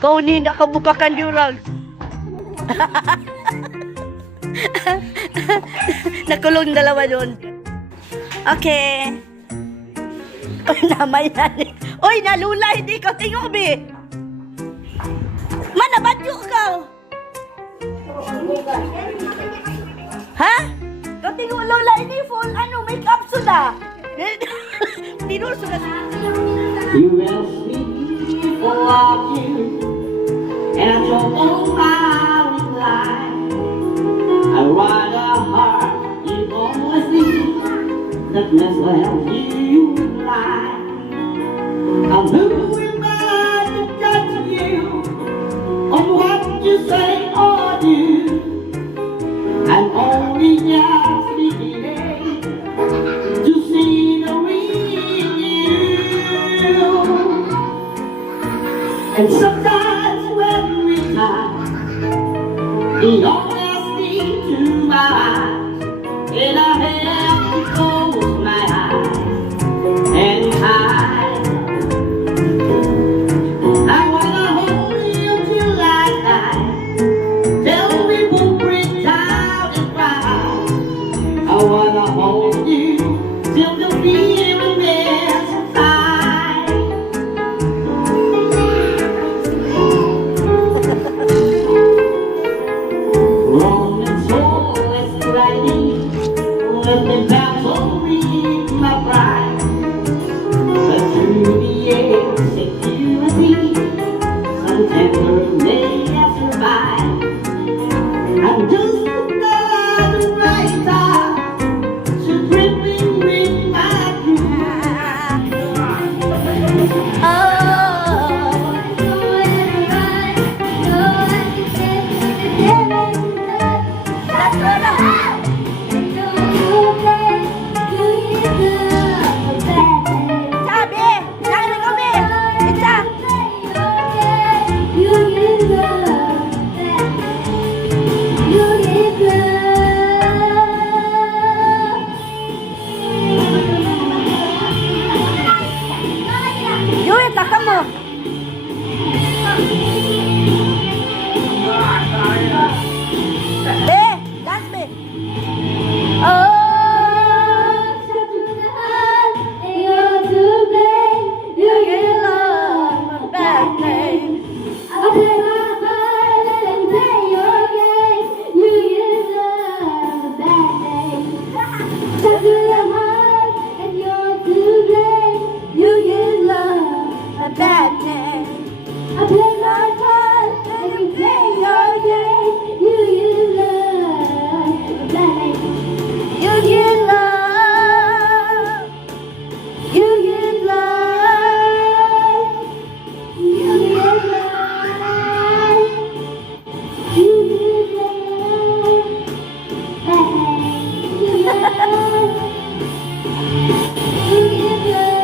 Kau ni nak kebukakan diorang. Nakulong dalawa doon. Okay. Oy, namaya ni. Oy, nalulay di ko tingog bi. Mana badyo ka? Ha? Kau tingog lola ini full ano makeup sudah. Tidur sudah. You will see for you, and I don't know how it lies. I ride a heart, you always see that mess where you lie. I'm moving back to touch you on what you say or do. I'm only just beginning to see the real you. And sometimes when we tie the honesty to my eyes, and I have to close my eyes and hide. I wanna hold you till I die, till we both break down and cry. I wanna hold you till the feeling is inside. Wrong and soul is riding, let me battle with my pride. But through the insecurity, some temper may survive. I'm just another writer, so dripping with my Yuri, takam mo. Be, dance be. Bad name. I play my part and you play your game. You get love, bad name. You get love. You get love. You get love. You get love, bad name. You get love. You get love.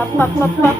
Pop, pop, pop, pop.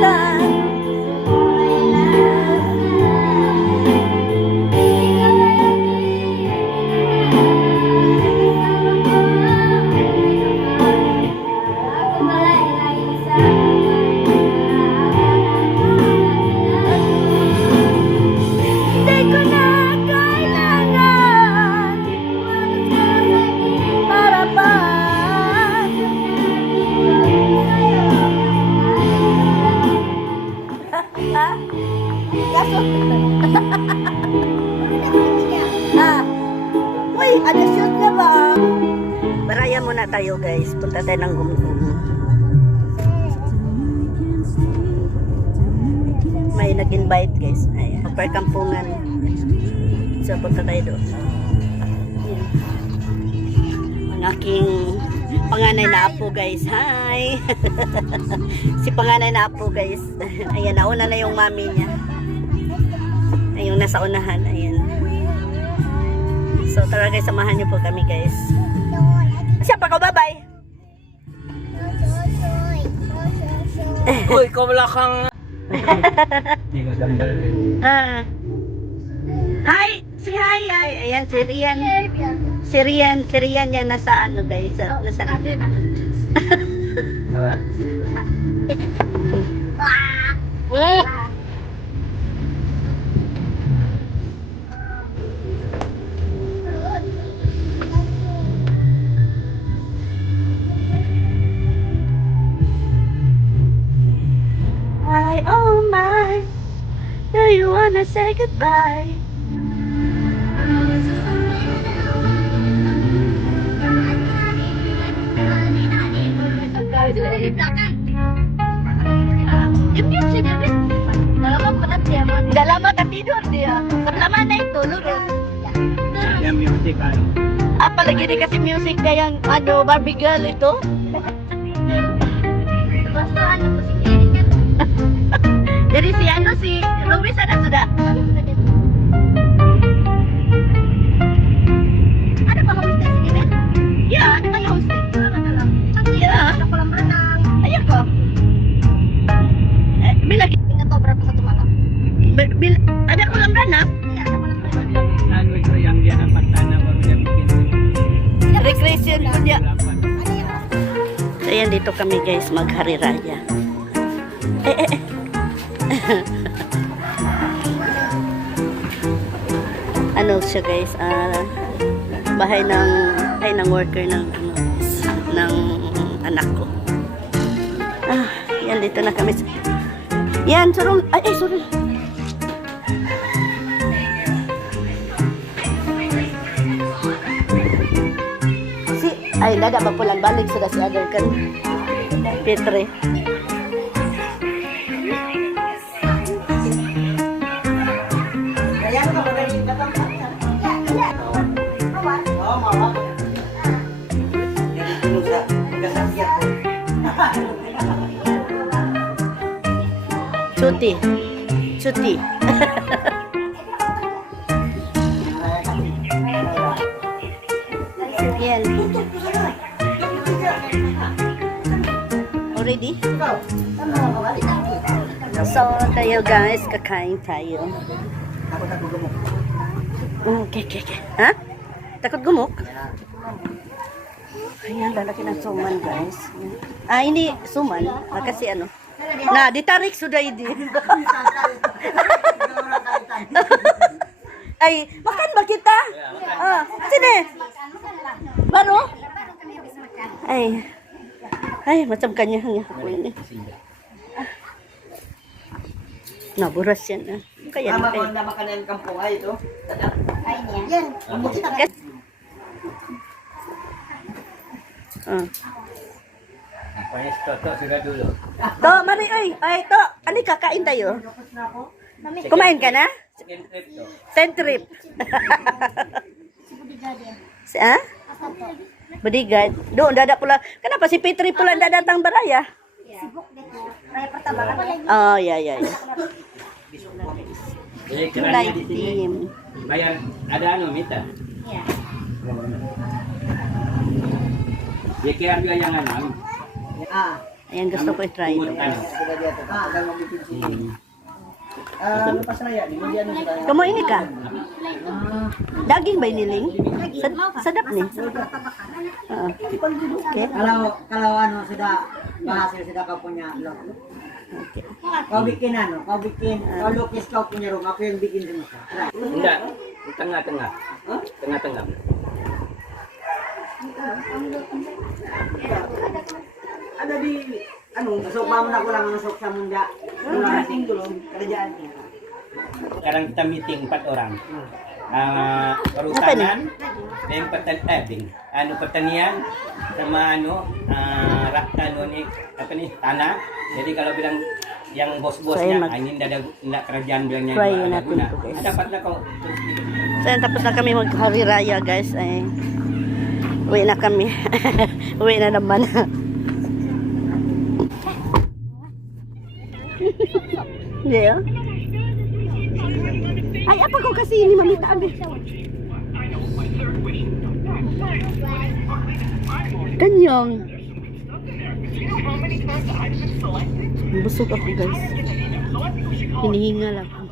kita. Hindi ko na kailangan para pa. Ha? Kaso? Ah. Uy, ada shoot na ba? Baraya muna tayo guys. Punta tayo ng gumgum. May nag-invite guys. Ay, perkampungan. So, punta tayo doon. Ang aking panganay na apo guys. Hi! Si panganay na apo guys. Ayan, nauna na yung mami niya. Ayun, nasa unahan. Ayan. So, tara guys, samahan niyo po kami guys. Siya pa ko, bye-bye! Uy, ikaw wala kang... Ah. Hi! Si hi! Hi! Ayan, si Rian. Si Rian yan nasa ano guys. Nasa Hi, oh my, do you wanna say goodbye? Dalaman na tidur dia. Dalaman na itulog. Yung music, ano? Apalagi din kasi music na yung ano, Barbie girl ito. Jadi si ano si Luis ada sudah. Ada pa host di sini, Ben? Ya, ada pa host. Ya, ada kolam renang. Ayo kok. Bila ingat tahu berapa satu malam? Ada kolam renang? Iya, ada kolam renang. Ano ito yung dia dapat tanah baru dia bikin. Recreation po niya. So yan, dito kami guys maghari raya. Ano siya guys, bahay ng worker ng anak ko. Yan, dito na kami. Yan, sorry. Ay, sorry. Ay, nada ba pulang balik sudah si Adol kan? Petre. Cuti. Yan. Already? So, tayo guys, kakain tayo. Okay. Ha? Takot gumok? Ayan, lalaki ng suman guys. Ini suman. Kasi ano. Nah, ditarik sudah ini. Ay, makan ba kita? Sini. Baru? Ay, macam kanyang ako ini. Naburas yan. Kaya Tama ko na makanan kampung ay ito. Ay, yan. Pwede toto sudah dulu. To, mari, ay, to, ali kakain tayo. Kumain ka na? Second trip to. 10 trip. Ha? Bodyguard. Doon, dada pula. Kenapa si Petri pula tidak datang baraya? Oh, ya. Jadi kerannya Light di sini team. bayar ada anu mita. Iya. JK harga yang enam. Ayan, gusto ko i-try ito. Kamu ini ka? Daging ba iniling? Sadap ni. Okay. Kalau ano sudah berhasil sudah kau punya lo. Kau bikin kau lukis kau punya rumah, aku yang bikin semua. Enggak, di tengah-tengah. Tengah-tengah. Ada di masuk bangun aku lang masuk sa munda. Meeting dulu kerjaannya. Sekarang kita meeting 4 orang. Perhutanan, pertanian, sama tanah. Jadi kalau bilang yang bos-bosnya, ini tidak kerajaan bilangnya ada guna. Dapatlah kau. So, tapos na kami mag-hari raya, guys. Ay, uwi na kami. Uwi na naman. Hindi, oh. Ay, apa ko kasi ini mamita abi. Kanyang. Busog ako, guys. Hinihingal ako.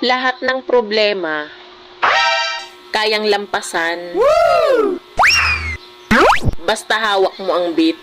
Lahat ng problema kayang lampasan. Basta hawak mo ang beat.